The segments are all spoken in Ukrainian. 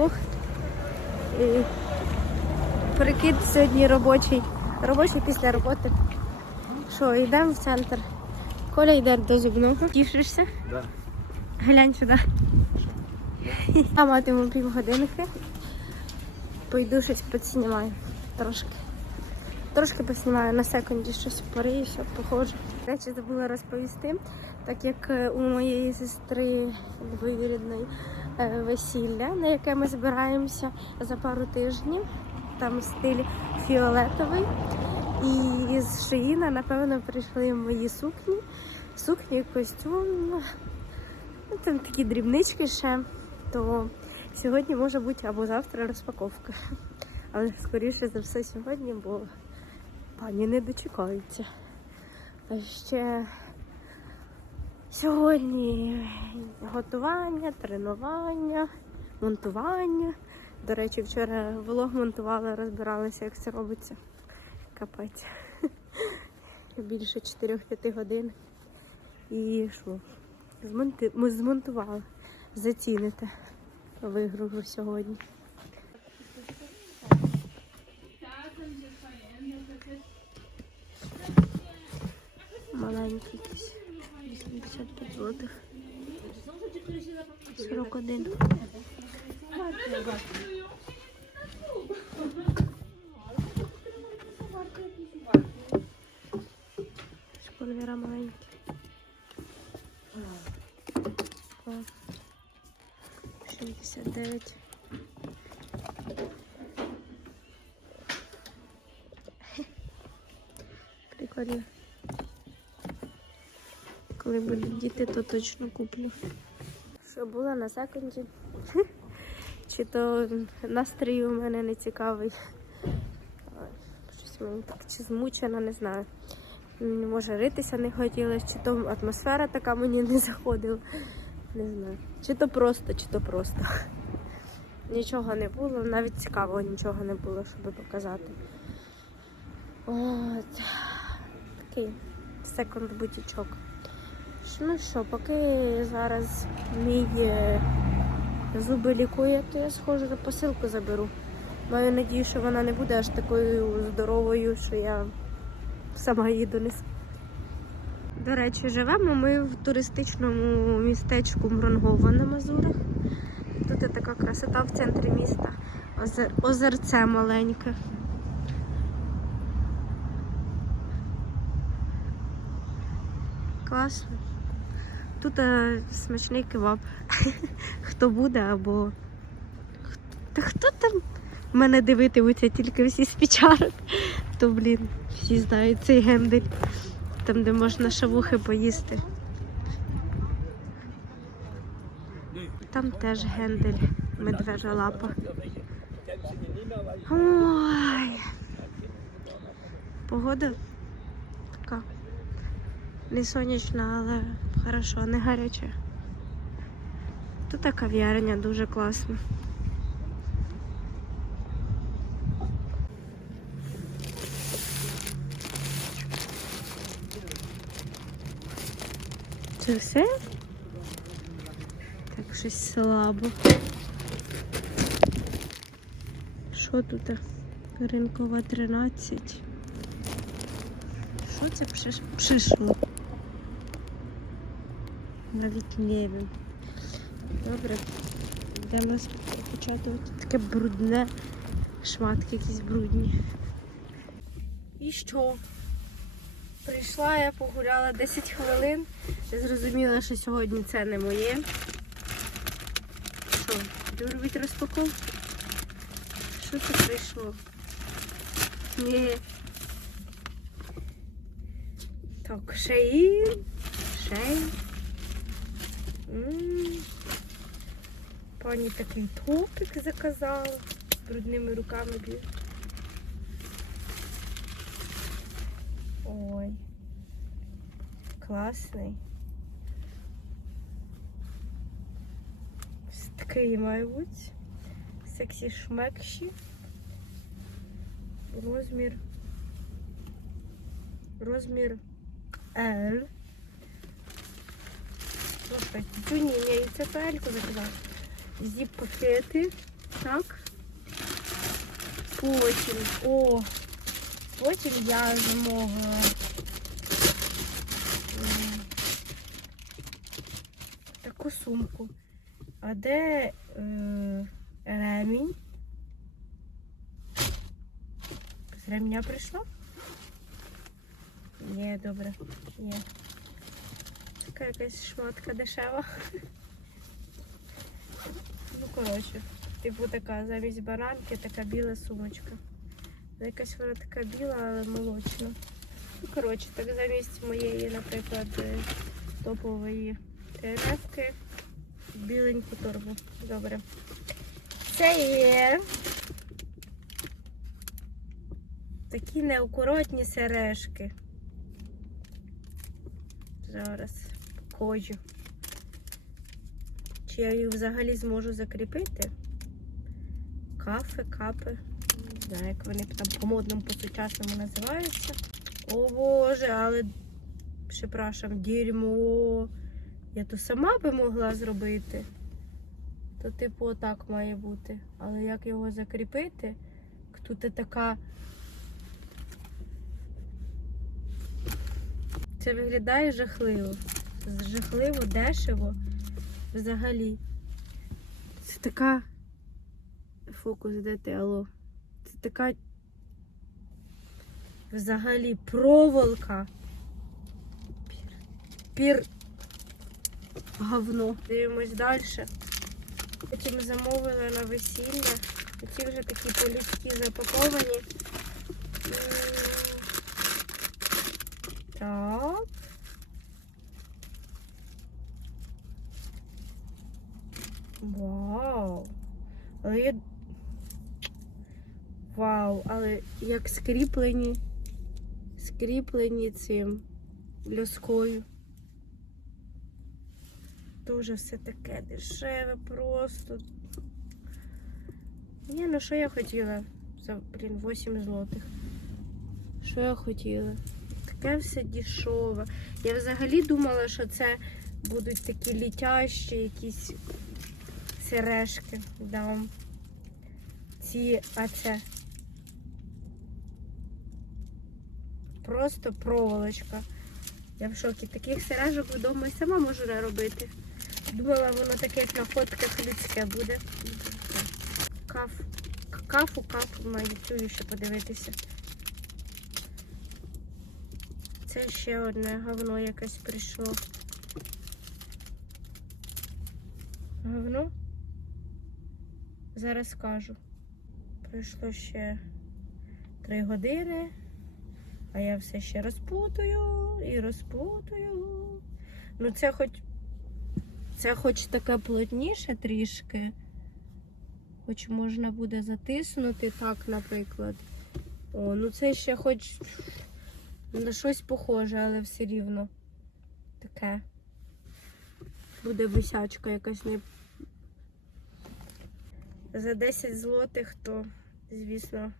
влог. І перекид сьогодні робочий. Робочий після роботи. Що, йдемо в центр. Коля йде до зубного. Тішишся? Да. Глянь сюди. Я матиму півгодинки. Пойду щось підснімаю. Трошки. Трошки поснімаю на секунді щось порию, все похоже. Речі, забула розповісти, так як е, у моєї сестри двоюрідної весілля, на яке ми збираємося за пару тижнів, там в стилі фіолетовий. І з Шиїна, напевно, прийшли мої сукні. Сукні, костюм. Ну, там такі дрібнички ще. То сьогодні може бути або завтра розпаковка. Але скоріше за все сьогодні, бо пані не дочекаються. А ще сьогодні готування, тренування, монтування. До речі, вчора влог монтувала, розбиралася, як це робиться. Капець. Більше 4-5 годин. І що? Змонти... Ми змонтували. Заціните вигружу сьогодні. Маленький якийсь. 85 злотих. 41. Школьвера маленькі. О, 69. Прикольно. Коли будуть діти, то точно куплю. Що було на секунді? Чи то настрій у мене не цікавий. Щось мені так чи змучена, не знаю. Може ритися не хотілося, чи то атмосфера така мені не заходила. Не знаю. Чи то просто, чи то просто. Нічого не було, навіть цікавого нічого не було, щоб показати. От. Такий секунд бутічок. Ну що, поки зараз мій е, зуби лікує, то я схожу на посилку заберу. Маю надію, що вона не буде аж такою здоровою, що я сама її донесу. До речі, живемо ми в туристичному містечку Мронгова на Мазурах. Тут є така красота в центрі міста. Озер... Озерце маленьке. Класно. Тут е, смачний кебаб. Хто буде або. Та хто там мене дивитимуться тільки всі з печарок, то, блін, всі знають цей гендель. Там, де можна шавухи поїсти. Там теж гендель, медвежа лапа. Ой. Погода така. Не сонячна, але хорошо, не гаряча. Тут така кав'ярня дуже класна. Це все? Так, щось слабо. Що тут? Ринкова 13. Що це пшиш- пшишло? Навіть не. Добре. Йдемо розпочатувати. Таке брудне. Шматки якісь брудні. І що? Прийшла, я погуляла 10 хвилин. Я зрозуміла, що сьогодні це не моє. Що, буду робити розпаковку? Що це прийшло? Ні. Так. Шеї. М. Пані такий топик заказала. З брудними руками б'ю. Ой. Класний. Ось Такий має бути. Сексі шмекші. Розмір. Розмір L. Слушай, тюні, я і це пельку заказала. Зіп-пакети. Так. Потім, о, потім я замовила м, таку сумку. А де е, ремінь? З ремня прийшло? Ні, добре. Ні. Така якась шмотка дешева. Ну, коротше, типу така замість баранки, така біла сумочка. Ну, Якась вона така біла, але молочна. Ну, коротше, так замість моєї, наприклад, е, топової ревки біленьку торбу. Добре. Це є такі неакуратні сережки. Зараз покажу. Чи я їх взагалі зможу закріпити? Кафе, капи. Не знаю, як вони там по-модному, по-сучасному називаються. О Боже, але припрашам, дерьмо. Я то сама би могла зробити. То, типу, отак має бути. Але як його закріпити? Тут така. Це виглядає жахливо. Жахливо, дешево. Взагалі. Це така. Фокус де ти, алло. Це така. Взагалі проволока. Пір. Говно. Дивимось далі. Потім замовили на весілля. Ці вже такі по-людськи запаковані. Так. Вау. Але я... Вау, але як скріплені, скріплені цим льоскою. Дуже все таке дешеве просто. Ні, ну що я хотіла? За, блін, 8 злотих. Що я хотіла? Таке все дешеве. Я взагалі думала, що це будуть такі літящі якісь сережки. Да. Ці, а це просто проволочка. Я в шокі. Таких сережок вдома і сама можу не робити. Думала, воно таке як на фотках людське буде. Каф. Кафу, кафу маю цю ще подивитися. Це ще одне говно якесь прийшло. Говно? Зараз скажу. Пройшло ще три години, а я все ще розпутую і розпутую. Ну це хоч це хоч таке плотніше трішки. Хоч можна буде затиснути так, наприклад. О, ну це ще хоч на щось похоже, але все рівно таке. Буде висячка якась не. За 10 злотих, то, звісно.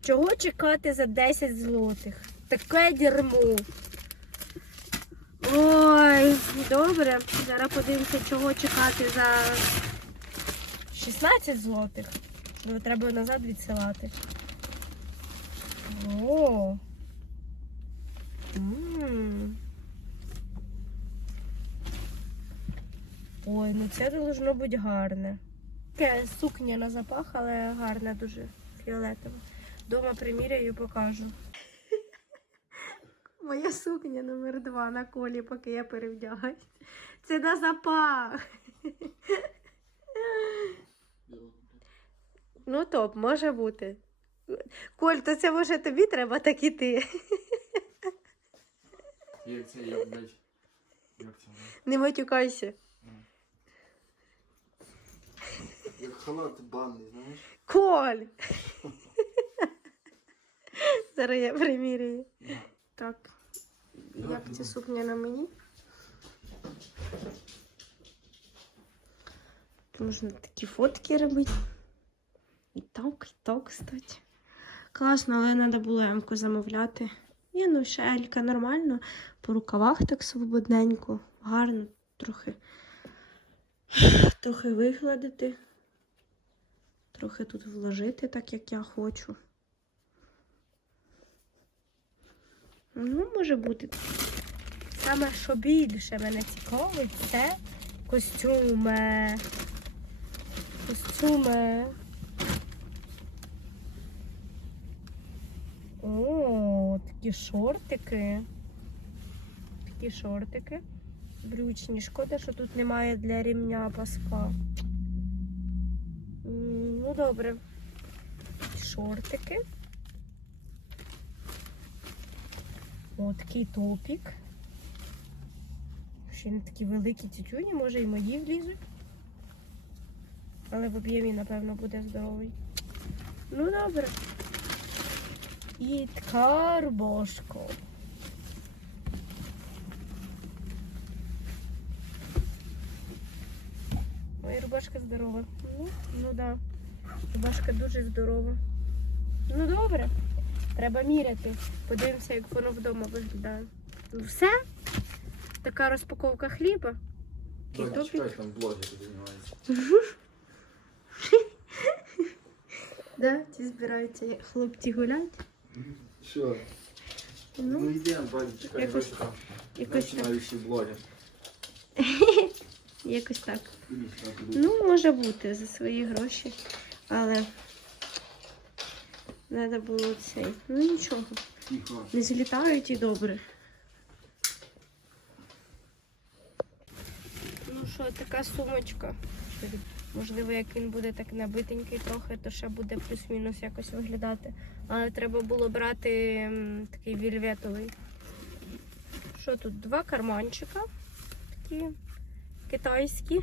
Чого чекати за 10 злотих? Таке дерьмо. Ой, добре. Зараз подивимося, чого чекати за 16 злотих. Бо треба назад відсилати. О. Ой, ну це должно бути гарне. Таке сукня на запах, але гарна дуже фіолетова. Дома приміряю і покажу. Моя сукня номер два на колі, поки я перевдягаюсь. Це на запах. Ну, топ, може бути. Коль, то це може тобі треба так іти. Як це, як, блядь, як це. Не матюкайся. Як халат банний, знаєш? Коль! Зараз я приміряю. Так. Як ця сукня на мені? Можна такі фотки робити. І так, і так, кстати. Класно, але треба було ямку замовляти. Ні, ну ще Елька нормально. По рукавах так свободненько, гарно, трохи. Трохи вигладити, трохи тут вложити, так як я хочу. Ну, може бути. Саме що більше мене цікавить, це костюми. Костюми. О, такі шортики. Такі шортики. Брючні. Шкода, що тут немає для рівня паска. Ну, добре. Шортики. О, такий топік. Ще не такі великі тютюні, може і мої влізуть. Але в об'ємі, напевно, буде здоровий. Ну, добре. І така рубашка. Ой, рубашка здорова. Ну, ну да. Рубашка дуже здорова. Ну добре. Треба міряти. Подивимося, як воно вдома виглядає. Ну все. Така розпаковка хліба. Доня, чекай, там блогер займається. Да, ті збираються хлопці гуляти. Що? Ну Ну, йдемо, Доня, чекай, якось- ось там. якось так. Починаючий блогер. Якось так. Ну, може бути за свої гроші, але треба було цей. Ну нічого. Не злітають і добре. Ну що, така сумочка. Можливо, як він буде так набитенький трохи, то ще буде плюс-мінус якось виглядати. Але треба було брати такий вільветовий. Що тут? Два карманчика. Такі китайські.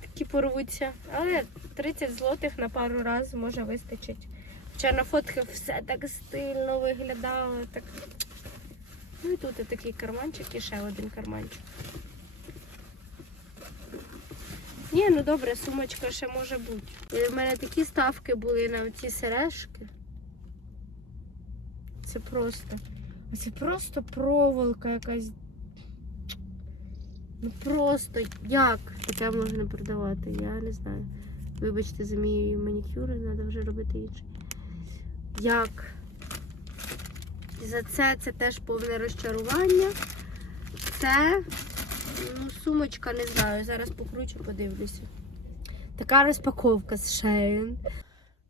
Такі порвуться. Але 30 злотих на пару разів може вистачить. Хоча на фотках все так стильно виглядало. Так... Ну і тут і такий карманчик і ще один карманчик. Ні, ну добре, сумочка ще може бути. І в мене такі ставки були на ці сережки. Це просто. Це просто проволока якась. Ну просто як таке можна продавати? Я не знаю. Вибачте за мій манікюр, треба вже робити інший. Як? За це це теж повне розчарування. Це ну, сумочка, не знаю. Зараз покручу, подивлюся. Така розпаковка з Shein.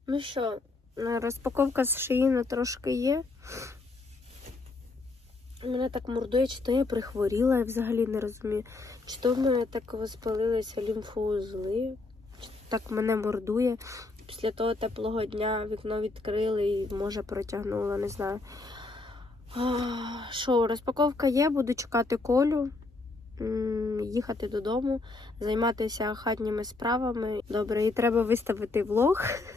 Ну що, е, розпаковка з Shein трошки є. Мене так мордує, чи то я прихворіла, я взагалі не розумію. Чи то в мене так спалилися лімфоузли, так мене мордує. Після того теплого дня вікно відкрили і може протягнуло, не знаю. Що, розпаковка є, буду чекати колю, їхати додому, займатися хатніми справами. Добре, і треба виставити влог.